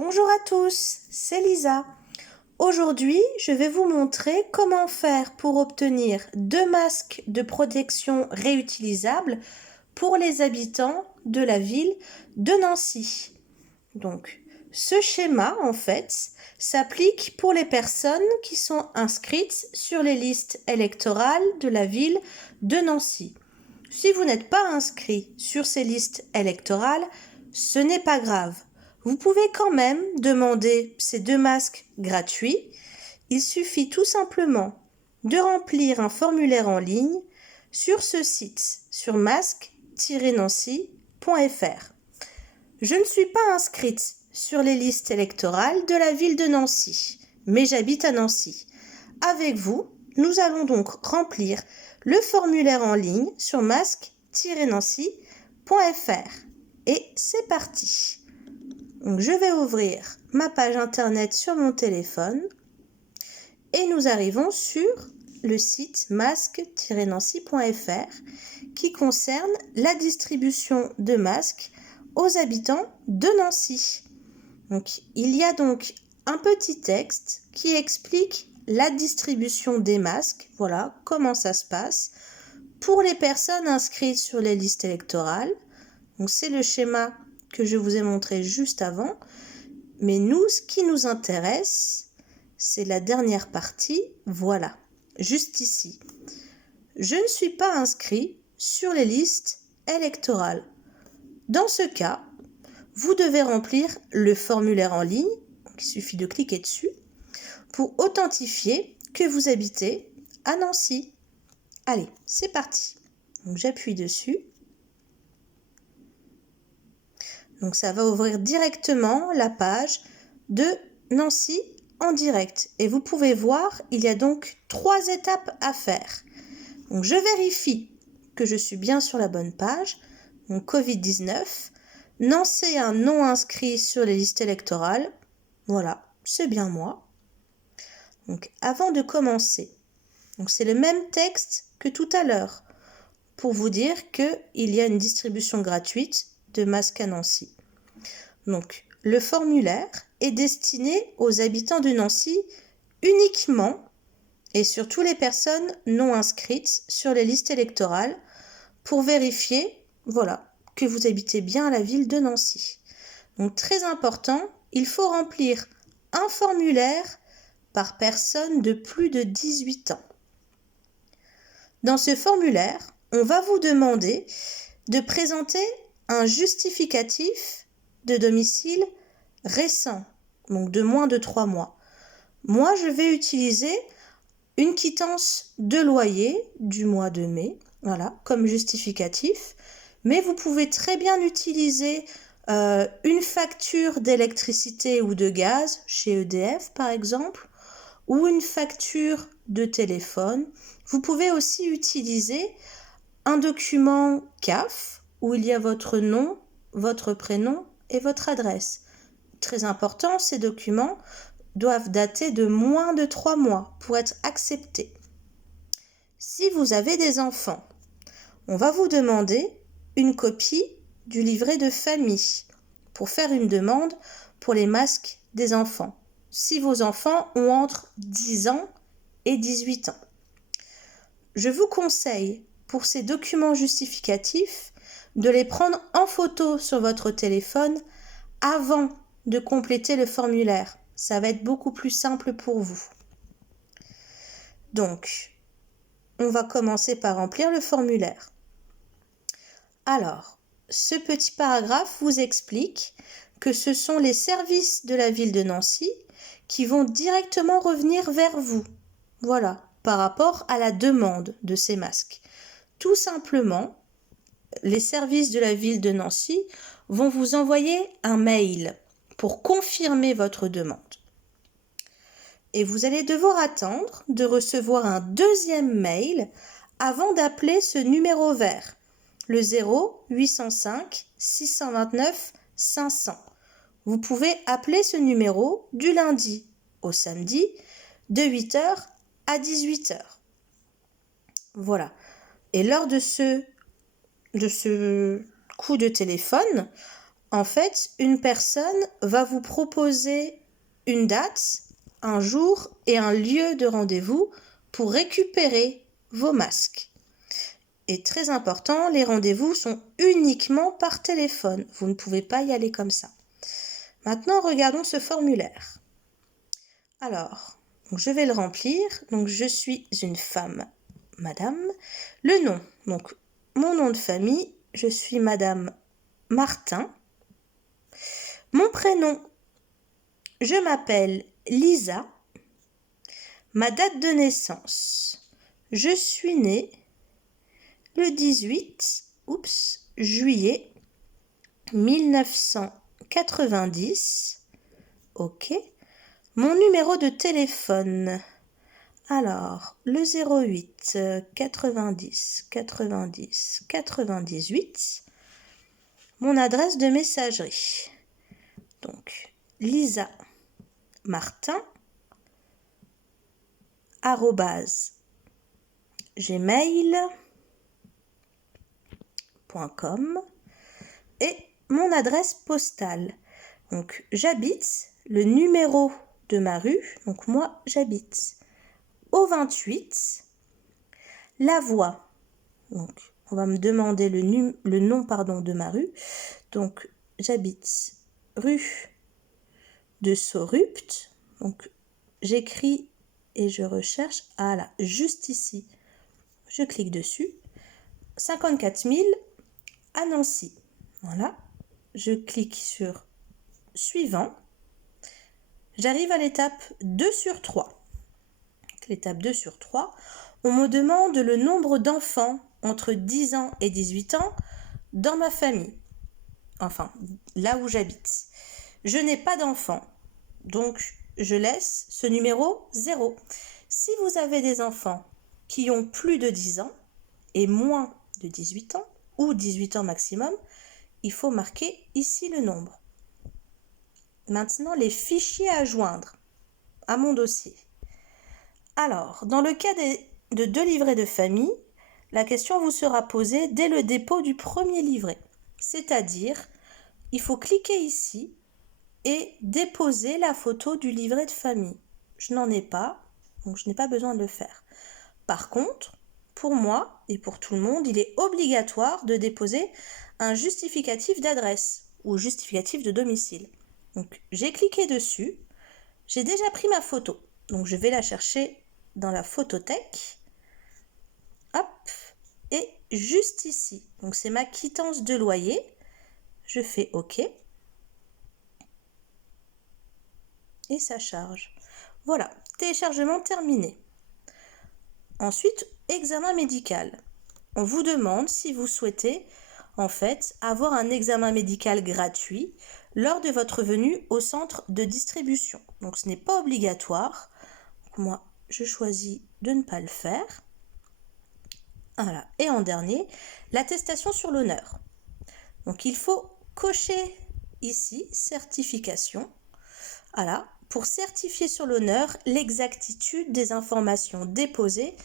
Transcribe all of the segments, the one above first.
Bonjour à tous, c'est Lisa. Aujourd'hui, je vais vous montrer comment faire pour obtenir 2 masques de protection réutilisables pour les habitants de la ville de Nancy. Donc, ce schéma, en fait, s'applique pour les personnes qui sont inscrites sur les listes électorales de la ville de Nancy. Si vous n'êtes pas inscrit sur ces listes électorales, ce n'est pas grave. Vous pouvez quand même demander ces 2 masques gratuits. Il suffit tout simplement de remplir un formulaire en ligne sur ce site, sur masque-nancy.fr. Je ne suis pas inscrite sur les listes électorales de la ville de Nancy, mais j'habite à Nancy. Avec vous, nous allons donc remplir le formulaire en ligne sur masque-nancy.fr. Et c'est parti. Donc, je vais ouvrir ma page internet sur mon téléphone et nous arrivons sur le site masque-nancy.fr qui concerne la distribution de masques aux habitants de Nancy. Donc, il y a donc un petit texte qui explique la distribution des masques, voilà comment ça se passe pour les personnes inscrites sur les listes électorales. Donc, c'est le schéma que je vous ai montré juste avant, mais nous, ce qui nous intéresse, c'est la dernière partie, voilà, juste ici. Je ne suis pas inscrit sur les listes électorales. Dans ce cas, vous devez remplir le formulaire en ligne, il suffit de cliquer dessus, pour authentifier que vous habitez à Nancy. Allez, c'est parti. Donc, j'appuie dessus. Donc, ça va ouvrir directement la page de Nancy en direct. Et vous pouvez voir, il y a donc 3 étapes à faire. Donc, je vérifie que je suis bien sur la bonne page. Donc, Covid-19. Nancy un non inscrit sur les listes électorales. Voilà, c'est bien moi. Donc, avant de commencer, donc c'est le même texte que tout à l'heure pour vous dire qu'il y a une distribution gratuite de masques à Nancy. Donc, le formulaire est destiné aux habitants de Nancy uniquement et surtout les personnes non inscrites sur les listes électorales pour vérifier, voilà, que vous habitez bien à la ville de Nancy. Donc, très important, il faut remplir un formulaire par personne de plus de 18 ans. Dans ce formulaire, on va vous demander de présenter un justificatif de domicile récent, donc de moins de 3 mois. Moi, je vais utiliser une quittance de loyer du mois de mai, voilà, comme justificatif, mais vous pouvez très bien utiliser une facture d'électricité ou de gaz chez EDF par exemple, ou une facture de téléphone. Vous pouvez aussi utiliser un document CAF où il y a votre nom, votre prénom et votre adresse. Très important, ces documents doivent dater de moins de 3 mois pour être acceptés. Si vous avez des enfants, on va vous demander une copie du livret de famille pour faire une demande pour les masques des enfants. Si vos enfants ont entre 10 ans et 18 ans. Je vous conseille, pour ces documents justificatifs, de les prendre en photo sur votre téléphone avant de compléter le formulaire. Ça va être beaucoup plus simple pour vous. Donc, on va commencer par remplir le formulaire. Alors, ce petit paragraphe vous explique que ce sont les services de la ville de Nancy qui vont directement revenir vers vous. Voilà, par rapport à la demande de ces masques. Tout simplement, les services de la ville de Nancy vont vous envoyer un mail pour confirmer votre demande. Et vous allez devoir attendre de recevoir un deuxième mail avant d'appeler ce numéro vert, le 0805 629 500. Vous pouvez appeler ce numéro du lundi au samedi de 8h à 18h. Voilà. Et lors de ce coup de téléphone, En fait, une personne va vous proposer une date, un jour et un lieu de rendez-vous pour récupérer vos masques. Et très important, les rendez-vous sont uniquement par téléphone. Vous ne pouvez pas y aller comme ça. Maintenant, regardons ce formulaire. Alors, je vais le remplir. Donc, je suis une femme, madame. Le nom, donc mon nom de famille, je suis madame Martin. Mon prénom, je m'appelle Lisa. Ma date de naissance, je suis née le 18 juillet 1990. Ok. Mon numéro de téléphone, alors le 08 90 90 98. Mon adresse de messagerie, donc Lisa Martin @gmail.com et mon adresse postale. Donc j'habite le numéro de ma rue, donc moi j'habite au 28 La Voie. Donc on va me demander le nom de ma rue. Donc j'habite rue de Saurupt. Donc j'écris et je recherche, là, juste ici. Je clique dessus. 54 000 à Nancy. Voilà. Je clique sur suivant. J'arrive à l'étape 2 sur 3. L'étape 2 sur 3, on me demande le nombre d'enfants entre 10 ans et 18 ans dans ma famille. Enfin, là où j'habite. Je n'ai pas d'enfants, donc je laisse ce numéro 0. Si vous avez des enfants qui ont plus de 10 ans et moins de 18 ans, ou 18 ans maximum, il faut marquer ici le nombre. Maintenant, les fichiers à joindre à mon dossier. Alors, dans le cas de 2 livrets de famille, la question vous sera posée dès le dépôt du premier livret. C'est-à-dire, il faut cliquer ici et déposer la photo du livret de famille. Je n'en ai pas, donc je n'ai pas besoin de le faire. Par contre, pour moi et pour tout le monde, il est obligatoire de déposer un justificatif d'adresse ou justificatif de domicile. Donc j'ai cliqué dessus, j'ai déjà pris ma photo, donc je vais la chercher dans la photothèque. Hop, et juste ici, donc c'est ma quittance de loyer. Je fais OK. Et ça charge. Voilà, téléchargement terminé. Ensuite, examen médical. On vous demande si vous souhaitez en fait avoir un examen médical gratuit lors de votre venue au centre de distribution. Donc ce n'est pas obligatoire. Donc, moi, je choisis de ne pas le faire. Voilà. Et en dernier, l'attestation sur l'honneur. Donc il faut cocher ici certification. Voilà, pour certifier sur l'honneur l'exactitude des informations déposées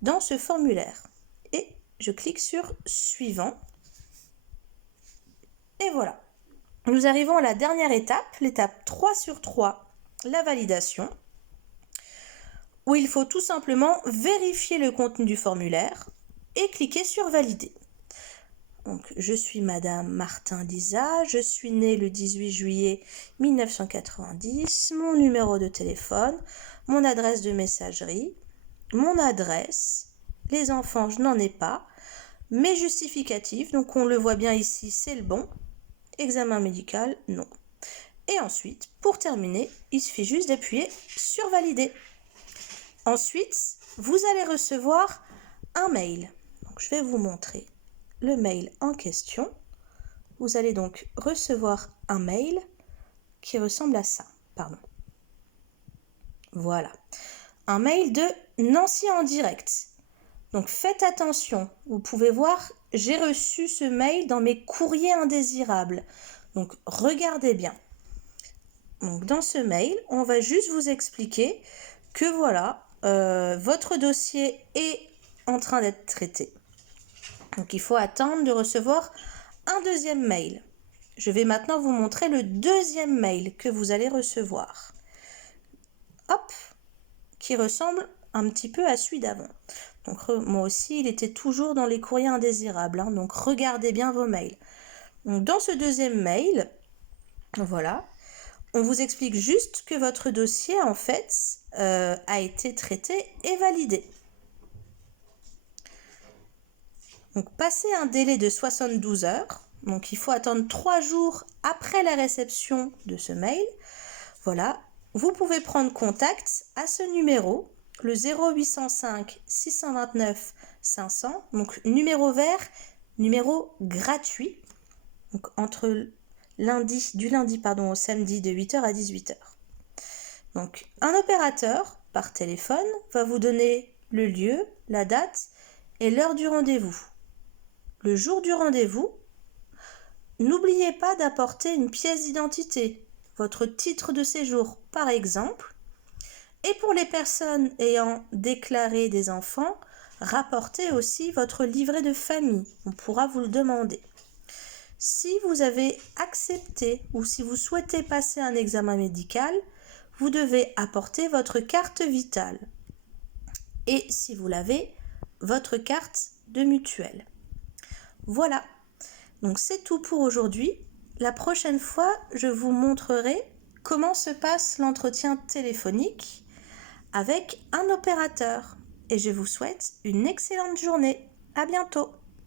dans ce formulaire. Et je clique sur suivant. Et voilà. Nous arrivons à la dernière étape, l'étape 3 sur 3, la validation, où il faut tout simplement vérifier le contenu du formulaire et cliquer sur valider. Donc, je suis Madame Martin Lisa, je suis née le 18 juillet 1990, mon numéro de téléphone, mon adresse de messagerie, mon adresse, les enfants, je n'en ai pas, mes justificatifs, donc on le voit bien ici, c'est le bon, examen médical, non. Et ensuite, pour terminer, il suffit juste d'appuyer sur valider. Ensuite, vous allez recevoir un mail. Donc, je vais vous montrer le mail en question. Vous allez donc recevoir un mail qui ressemble à ça. Voilà. Un mail de Nancy en direct. Donc faites attention. Vous pouvez voir, j'ai reçu ce mail dans mes courriers indésirables. Donc regardez bien. Donc dans ce mail, on va juste vous expliquer que voilà, votre dossier est en train d'être traité. Donc il faut attendre de recevoir un deuxième mail. Je vais maintenant vous montrer le deuxième mail que vous allez recevoir. Hop, qui ressemble un petit peu à celui d'avant. Donc moi aussi, il était toujours dans les courriers indésirables, hein, donc regardez bien vos mails. Donc dans ce deuxième mail, voilà, on vous explique juste que votre dossier, en fait, a été traité et validé. Donc, passé un délai de 72 heures, donc il faut attendre 3 jours après la réception de ce mail, voilà, vous pouvez prendre contact à ce numéro, le 0805 629 500, donc numéro vert, numéro gratuit, donc du lundi au samedi de 8h à 18h. Donc, un opérateur, par téléphone, va vous donner le lieu, la date et l'heure du rendez-vous. Le jour du rendez-vous, n'oubliez pas d'apporter une pièce d'identité, votre titre de séjour par exemple, et pour les personnes ayant déclaré des enfants, rapportez aussi votre livret de famille, on pourra vous le demander. Si vous avez accepté ou si vous souhaitez passer un examen médical, vous devez apporter votre carte vitale et, si vous l'avez, votre carte de mutuelle. Voilà, donc c'est tout pour aujourd'hui. La prochaine fois, je vous montrerai comment se passe l'entretien téléphonique avec un opérateur. Et je vous souhaite une excellente journée. À bientôt.